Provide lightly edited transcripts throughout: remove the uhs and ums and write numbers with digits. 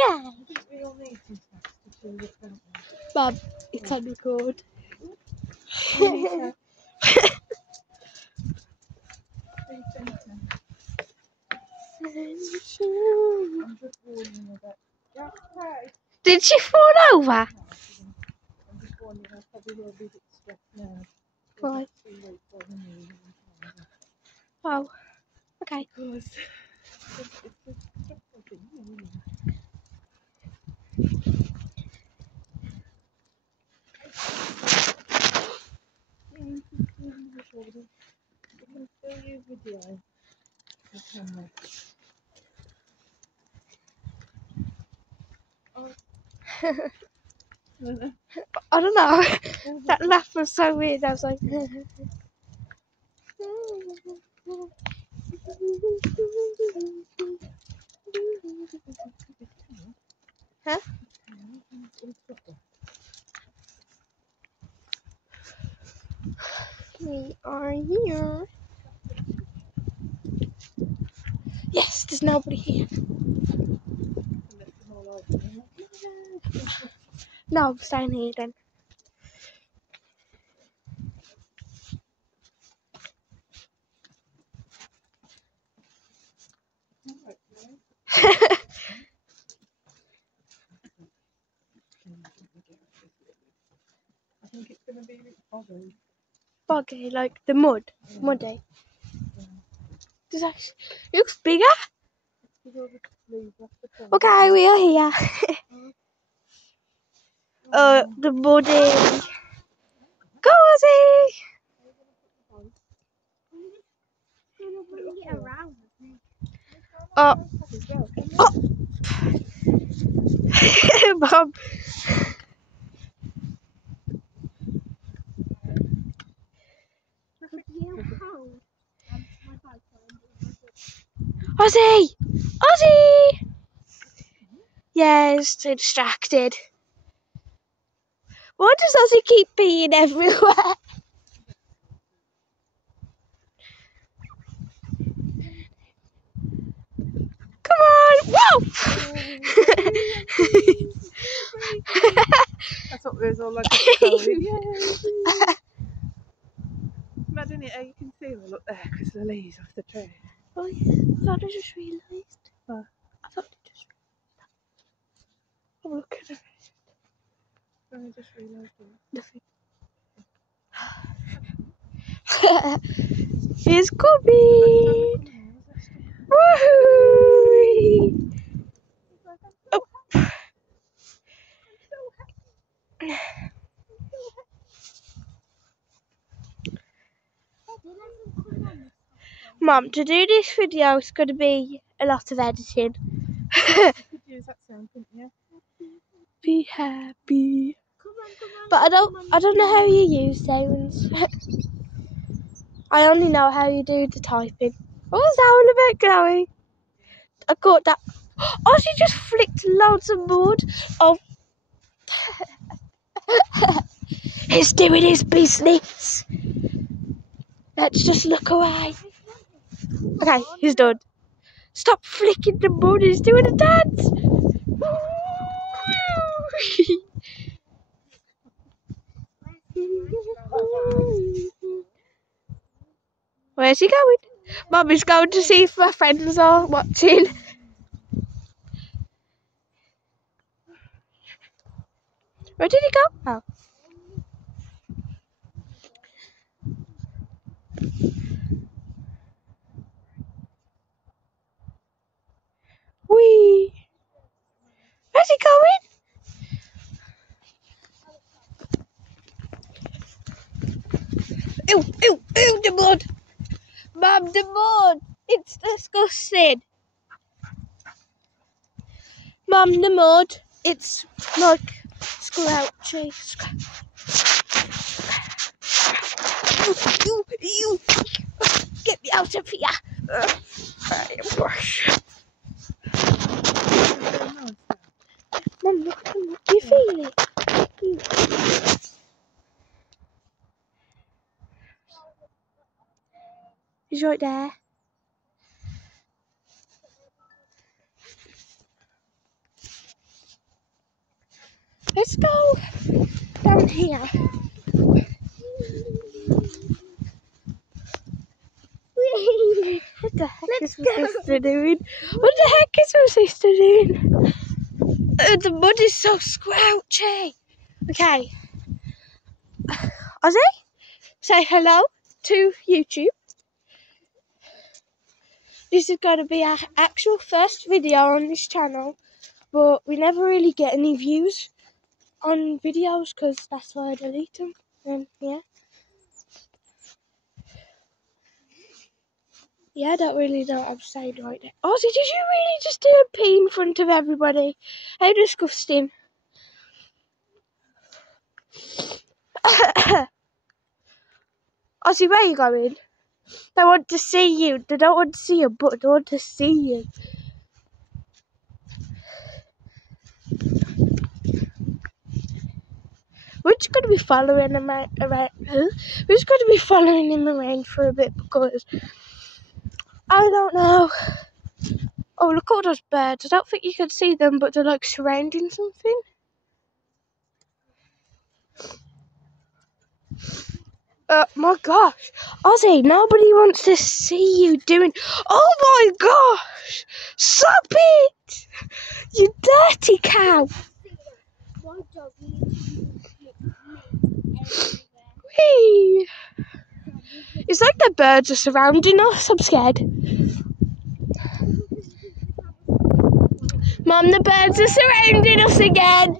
Yeah. We all need some snacks to cheer up, don't we? Mum, it's on record. We need to be thinking. I'm just warning her that. Yeah, okay. Did she fall over? No, she didn't. I'm just warning her. I probably will be a bit stressed now. Why? 2 weeks on the move. Oh, okay. Because it's a stressful thing, isn't it? You can still use video. The camera. I don't know. That laugh was so weird. I was like, huh? We are here. Yes, there's nobody here. No, I'm staying here then. I think it's going to be a bit foggy. Boggy, like the mud. Muddy. Does actually it looks bigger? Okay, we are here. The muddy. Go, Ozzy! Oh. Mum. Ozzy! Ozzy! Yes, so distracted. Why does Ozzy keep peeing everywhere? Come on! Whoa! I thought it was all like a Imagine it, how you can see them up there because the leaves off the tree. Oh yeah, I thought I just realised. Huh? I thought I just realised. Oh, look at it. I just realised Nothing. Here's coming! Woohoo! Oh. Mum, to do this video is going to be a lot of editing. You could use that sound, couldn't you? Be happy. But I don't know how you use sounds. I only know how you do the typing. What was that all about, Chloe? I caught that. Oh, she just flicked loads of mud. Oh. He's doing his business. Let's just look away. Okay, he's done. Stop flicking the mud. He's doing a dance. Where's he going? Mummy's going to see if my friends are watching. Where did he go? Oh. Whee! Where's he going? Ew, ew, ew, the mud! Mum, the mud! It's disgusting. Mum, the mud. It's like slouchy. You, get me out of here. Mum, look at the mud. Do you feel it? He's right there. Let's go down here. What the heck is my sister doing? What the heck is my sister doing? The mud is so squelchy. Okay. Ozzy, say hello to YouTube. This is going to be our actual first video on this channel, but we never really get any views on videos because that's why I delete them. And yeah. Yeah, I don't really know what I'm saying right now. Ozzy, did you really just do a pee in front of everybody? How disgusting. Ozzy, where are you going? They want to see you. They don't want to see your butt. They want to see you. We're just going to be following him around. We're just going to be following him around for a bit because I don't know. Oh, look at all those birds. I don't think you can see them, but they're like surrounding something. My gosh. Ozzy, nobody wants to see you doing... Oh my gosh! Stop it! You dirty cow! Whee! It's like the birds are surrounding us. I'm scared. Mum, the birds are surrounding us again.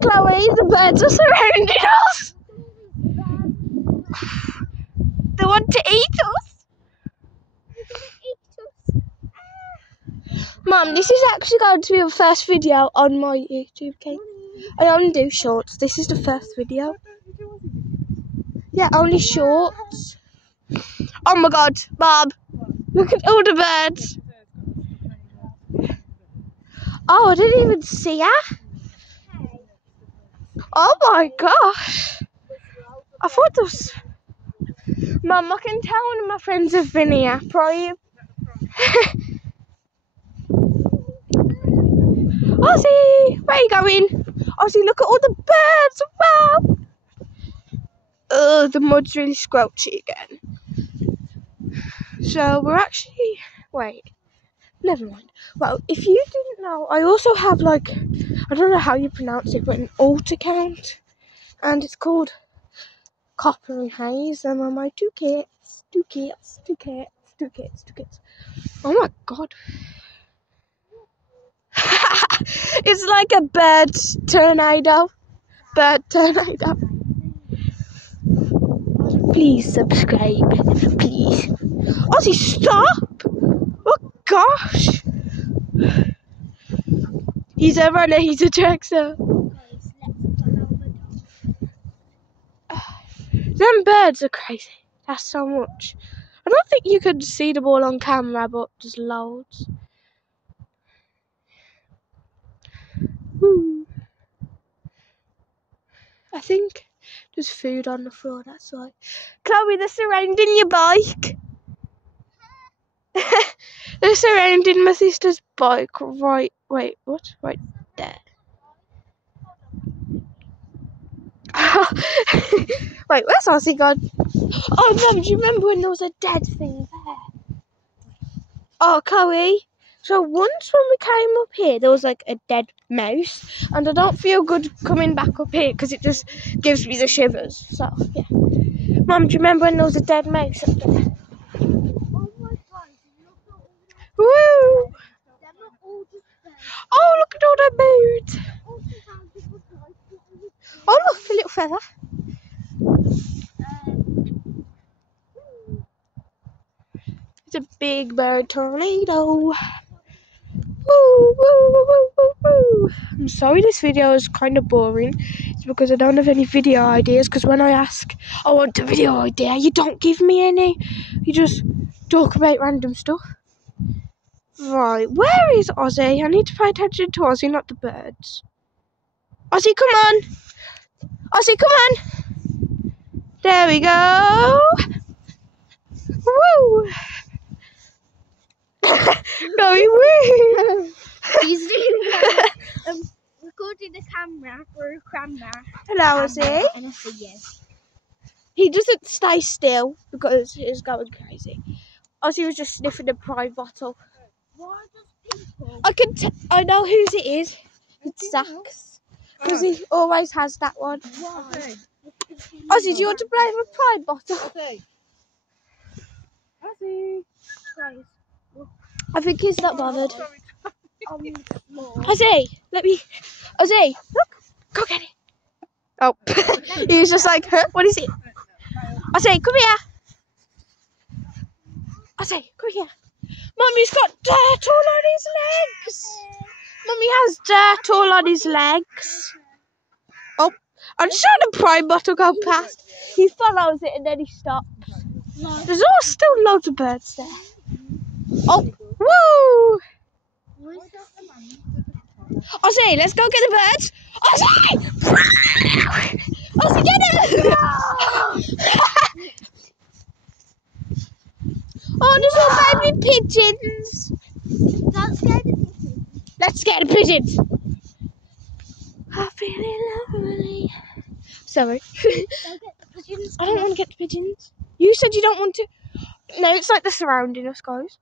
Chloe, the birds are surrounding us. They want to eat us. Mum, this is actually going to be the first video on my YouTube channel. I only do shorts. This is the first video. Yeah, only shorts. Oh my god, Mum. Look at all the birds. Oh, I didn't even see her. Oh my gosh. I thought there was... Mum, I can tell one of my friends have been here. Probably. Ozzy, where are you going? Ozzy, look at all the birds. Wow. Oh, the mud's really squelchy again. So we're actually... Wait. Never mind. Well, if you didn't know, I also have like... I don't know how you pronounce it, but an alt account. And it's called Copper and Haze. And I'm like, two cats. Oh my god. It's like a bird tornado. Please subscribe. Please. Ozzy, stop! Oh gosh. He's a runner, he's a tracker. Them birds are crazy. That's so much. I don't think you could see them all on camera, but there's loads. Woo. I think there's food on the floor, that's why. Chloe, they're surrounding your bike. They're surrounding my sister's bike right... Wait, what? Right there. Wait, where's Ozzy gone? Oh, Mum, do you remember when there was a dead thing there? Oh, Chloe. So once when we came up here, there was like a dead mouse. And I don't feel good coming back up here because it just gives me the shivers. So, yeah. Mum, do you remember when there was a dead mouse up there? Oh my god. Woo! Oh, look at all that birds. Oh, look, a little feather. It's a big bird tornado. Woo, woo, woo, woo, woo, woo. I'm sorry this video is kind of boring. It's because I don't have any video ideas. Because when I ask, I want a video idea, you don't give me any. You just talk about random stuff. Right, where is Ozzy? I need to pay attention to Ozzy, not the birds. Ozzy, come on. Ozzy, come on. There we go. Woo. Going woo. He's doing recording the camera for a camera. Hello, Ozzy. And I say yes. He doesn't stay still because he's going crazy. Ozzy was just sniffing a Pride bottle. Why does people? I know whose it is. It's Zach's. Because he always has that one. Why? Ozzy, do you want to play with a Pride bottle? Ozzy. Guys, I think he's not bothered. on the floor. Ozzy, Ozzy, look, go get it. Oh, he was just like, huh? What is it? Ozzy, come here. Ozzy, come here. Mummy's got dirt all on his legs. Mummy has dirt all on his legs. Oh, I just saw the Pride bottle go past. He follows it and then he stops. There's still loads of birds there. Oh, woo! Ozzy, let's go get the birds. Ozzy! Ozzy, get it! Oh, there's all baby pigeons. Let's get the pigeons. I'm feeling lovely. Sorry. I don't want to get the pigeons. You said you don't want to. No, it's like they're surrounding us, guys.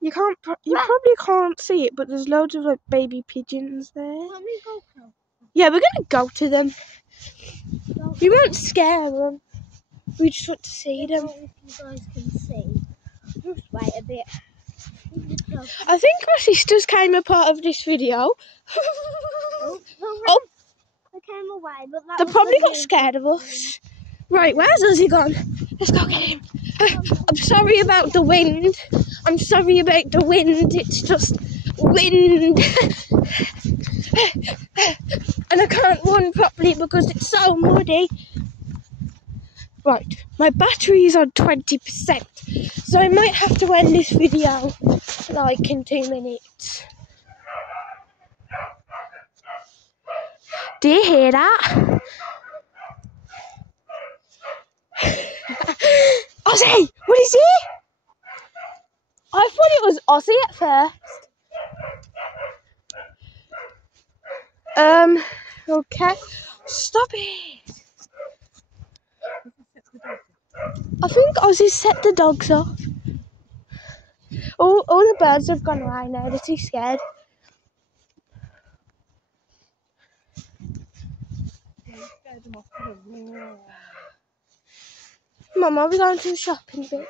You probably can't see it, but there's loads of like baby pigeons there. Yeah, we're gonna go to them. We won't scare them. We just want to see them. If you guys can see, just wait a bit. I think my sisters came a part of this video. Oh, They came away, but that they was probably the got scared of us. Right, where's Ozzy gone? Let's go get him. I'm sorry about the wind. I'm sorry about the wind. It's just wind. And I can't run properly because it's so muddy. Right, my battery is on 20%. So I might have to end this video like in 2 minutes. Do you hear that? Ozzy! What is it? I thought it was Ozzy at first. Okay. Stop it. I think Ozzy set the dogs off. All the birds have gone away now. They're too scared. Mum, are we going to the shopping bit?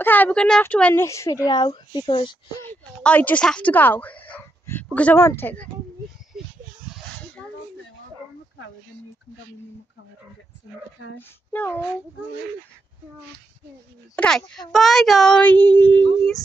Okay, we're going to have to end this video because I just have to go. Because I want to. Then you can go in the car and get some, okay? No. Okay, bye guys.